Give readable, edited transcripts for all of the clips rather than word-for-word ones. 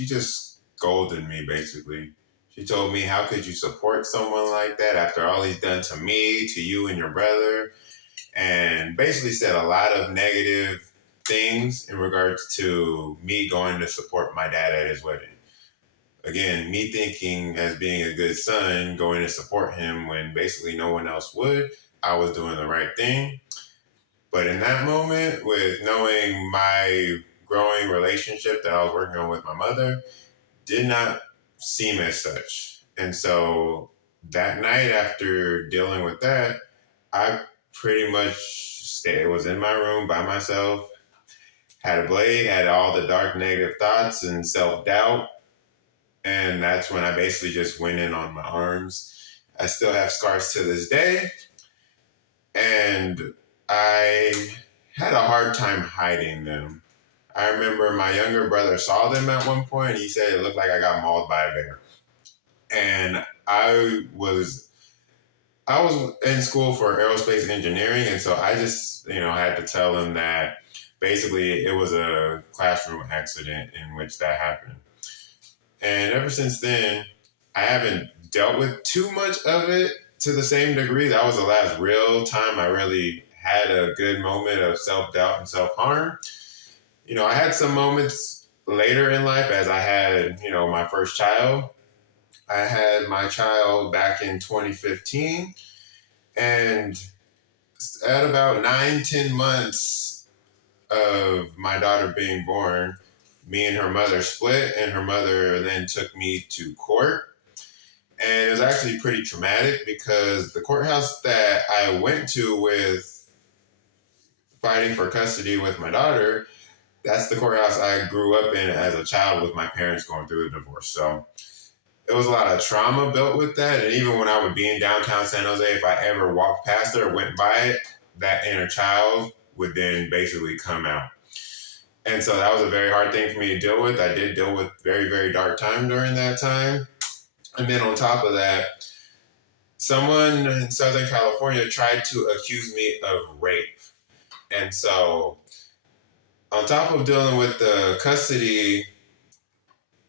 she just scolded me basically. She told me, "How could you support someone like that after all he's done to me, to you and your brother?" And basically said a lot of negative things in regards to me going to support my dad at his wedding. Again, me thinking as being a good son, going to support him when basically no one else would, I was doing the right thing. But in that moment, with knowing my growing relationship that I was working on with my mother, did not seem as such. And so that night, after dealing with that, I pretty much was in my room by myself, had a blade, had all the dark negative thoughts and self doubt. And that's when I basically just went in on my arms. I still have scars to this day. And I had a hard time hiding them. I remember my younger brother saw them at one point. He said it looked like I got mauled by a bear. And I was in school for aerospace engineering, and so I just, had to tell him that basically it was a classroom accident in which that happened. And ever since then, I haven't dealt with too much of it to the same degree. That was the last real time I really had a good moment of self-doubt and self-harm. I had some moments later in life as I had, my first child. I had my child back in 2015. And at about 9, 10 months of my daughter being born, me and her mother split, and her mother then took me to court. And it was actually pretty traumatic because the courthouse that I went to with fighting for custody with my daughter, that's the courthouse I grew up in as a child with my parents going through a divorce. So there was a lot of trauma built with that. And even when I would be in downtown San Jose, if I ever walked past it or went by it, that inner child would then basically come out. And so that was a very hard thing for me to deal with. I did deal with very, very dark time during that time. And then on top of that, someone in Southern California tried to accuse me of rape. And so on top of dealing with the custody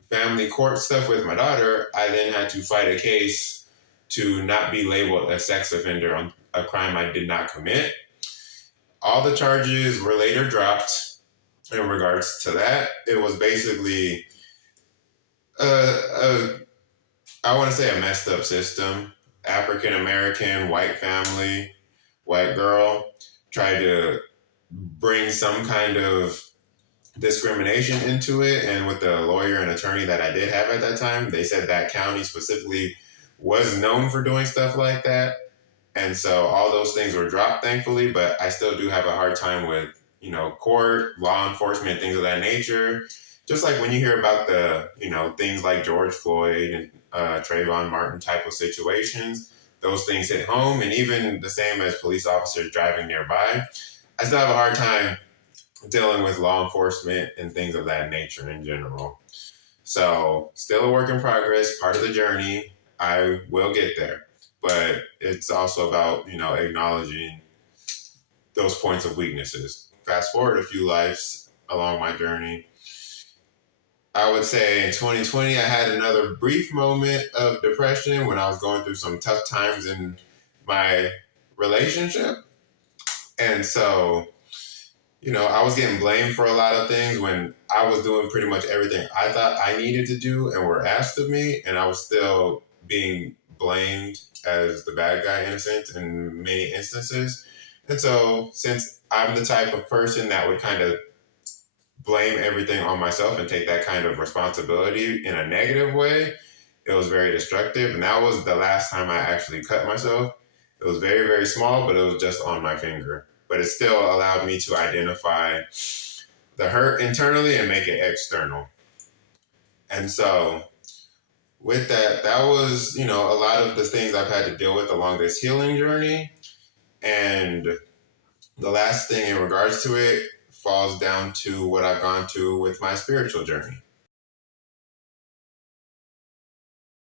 family court stuff with my daughter, I then had to fight a case to not be labeled a sex offender on a crime I did not commit. All the charges were later dropped in regards to that. It was basically I want to say a messed up system. African American, white family, white girl tried to bring some kind of discrimination into it. And with the lawyer and attorney that I did have at that time, they said that county specifically was known for doing stuff like that. And so all those things were dropped, thankfully, but I still do have a hard time with, court, law enforcement, things of that nature. Just like when you hear about the, things like George Floyd and Trayvon Martin type of situations, those things hit home. And even the same as police officers driving nearby, I still have a hard time dealing with law enforcement and things of that nature in general. So still a work in progress, part of the journey. I will get there. But it's also about, acknowledging those points of weaknesses. Fast forward a few lives along my journey. I would say in 2020, I had another brief moment of depression when I was going through some tough times in my relationship. And so, I was getting blamed for a lot of things when I was doing pretty much everything I thought I needed to do and were asked of me. And I was still being blamed as the bad guy in a sense in many instances. And so since I'm the type of person that would kind of blame everything on myself and take that kind of responsibility in a negative way, it was very destructive. And that was the last time I actually cut myself. It was very, very small, but it was just on my finger. But it still allowed me to identify the hurt internally and make it external. And so with that, that was, a lot of the things I've had to deal with along this healing journey. And the last thing in regards to it falls down to what I've gone to with my spiritual journey.